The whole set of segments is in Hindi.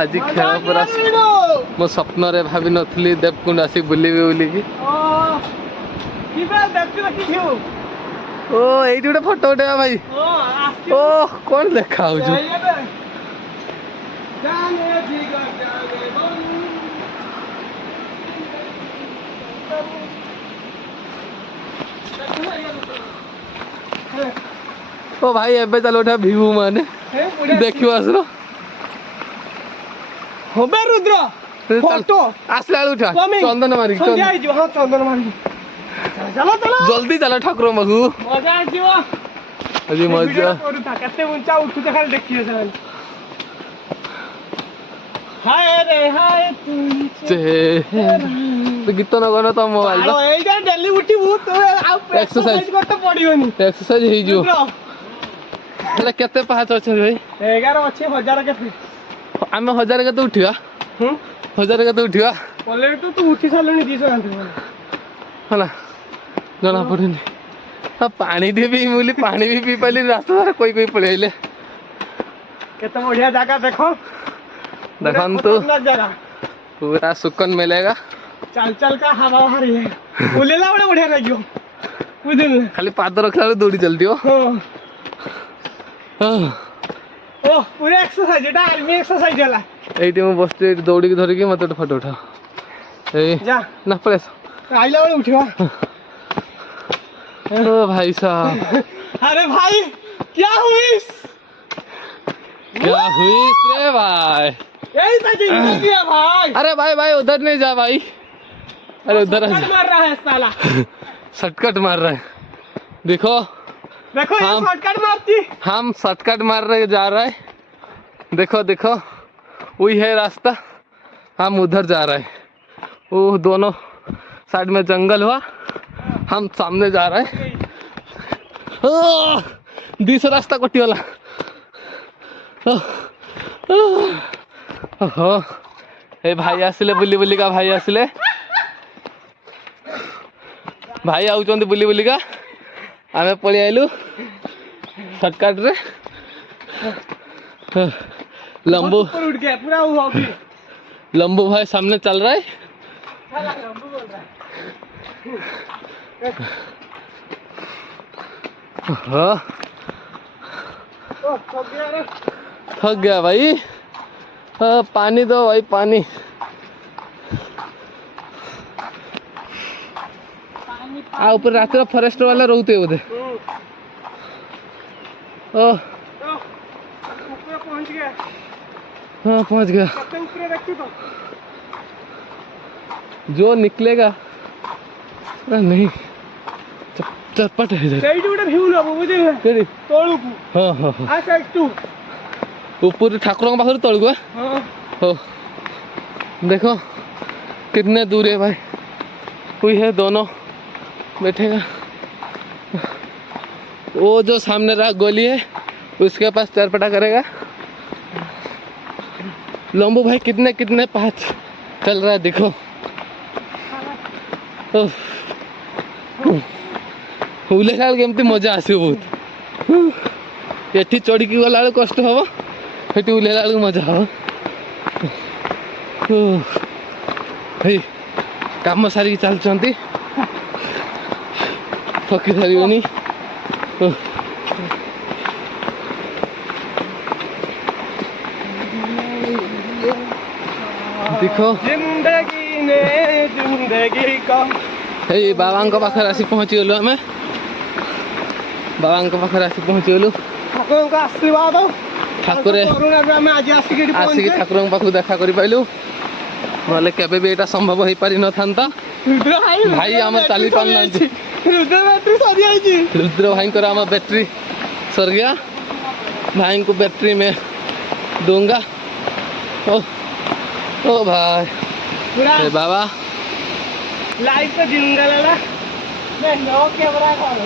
आज खेल पूरा मो स्वप्न रे भाभी नथली देवकुंड आसी बुलिबे बोलिकी ओ एइटी गोटे फोटो उठेबा भाई ओ कौन देखा हो जो ओ भाई एबे चलो उठा व्यू माने देखियो आसलो होबे रुद्र फोटो आसला उठा चंदन मारी संध्या आई जो हां चंदन मारी चलो चलो जल्दी चलो ठाकुर मगु मजा आ जीवा अजी मजा करूता कते ऊंचा उठू त खाली देखियो से हाय रे हाय तू चे तो गीत न गनो तो मोबाइल हेलो ए जे डेली उठी भूत तो एक्सरसाइज करते पड़ियोनी एक्सरसाइज हे जो એટલે કેતે પાછ ଅଛି ભાઈ 11 ଅଛି 1000 କେତେ ଆମେ 1000 କେତେ ଉଠିବା 1000 କେତେ ଉଠିବା ऑलरेडी तो तू उठी सालनी 200 आंथे ହେଲା ଜଣା ପଡୁନି पानी दे भी मुली पानी भी पी पाली रास्ता सारा कोई कोई पळेले केते बढ़िया जगह देखो देखन तो पूरा सुकून मिलेगा चल चल का हवा हरी है बुलेला बड़े बढ़िया लागियो बुझल खाली पाद रखला दौड़ी चलती हो ओ पूरा एक्सरसाइज एटा आर्मी एक्सरसाइज होला एटी मो बसते दौड़ी के धरि के मते फोटो उठा ए जा ना पळेस आइला बड़े उठिवा ओ भाई साहब अरे भाई क्या हुई रे भाई यही तो जिंदगी है भाई अरे भाई भाई उधर नहीं जा भाई अरे उधर मार रहा है साला शॉर्टकट मार रहा है देखो देखो ये शॉर्टकट मारती हम शॉर्टकट मार रहे जा रहा है देखो देखो वही है रास्ता हम उधर जा रहे हैं वो दोनों साइड में जंगल हुआ हम सामने जा रहे हैं बीच रास्ता कटी वाला ए भाई आसिले बुली बुली का भाई आसिले भाई आउचंदी बुली बुली का आमे पळी आइलु शॉर्टकट रे लंबू ऊपर उठ गया पूरा हो गया लंबू भाई सामने चल रहा है लंबू बोल रहा हाँ थक गया भाई पानी दो भाई पानी आ ऊपर रात फॉरेस्ट वाला रोते बोधे पहुंच गया हाँ पहुंच गया ऊपर रखी तो जो निकलेगा नहीं चटपट है इधर व्यू लो बुझे तोलू हाँ हाँ आ साइड टू ऊपर ठाकुर पाखर तलू हां हो देखो कितने दूर है भाई कोई है दोनों बैठेगा वो जो सामने रहा गोली है उसके पास चरपटा करेगा लंबू भाई कितने कितने पाँच चल रहा है देखो उले काल केमती मजा आसे बहुत एठी चढ़ी की गला कष्ट हम हेटी उलेला मजा हम भाई काम सारी चलती थकी सारे देखो जिंदगी ने जिंदगी का बाबा पाखे आसी पहुँची गलु आम बाबा पाखे आसी पहुँची गलु ठाकुर आशीर्वाद ठाकुर आसिक ठाकुर पाख देखा कर पाइलु ना केबे भी एटा संभव हो पारि न था भाई आम चली पारना रुद्र भाई को आम बैटरी सर गया भाई को बैटरी में दूंगा ओ भाई ए बाबा लाइट तो जिंदा लला मैं नो कैमरा कर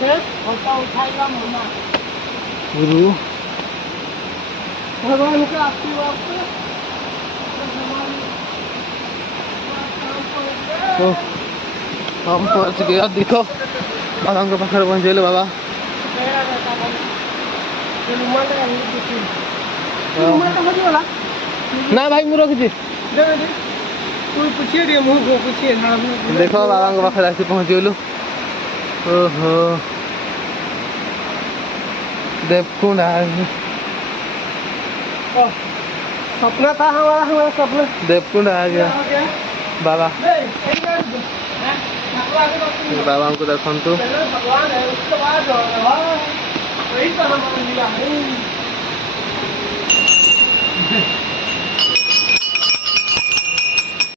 है फोटो उठाएगा मम्मा गुरु भगवान का आशीर्वाद तो हम पहुंच गया देखो बाबा के पाखे पहुंचे बाबा ना भाई मुझे रखी कोई पूछिए रे मुंह को पूछिए ना देखो बाबा के पाखे आसी पहुँच गलु ओहो देवकुंड आ सपना था हमारा सपना देवकुंड आ गया बाबा बाबा को देखो भगवान है उसके बाद वही तो हमारा मिला है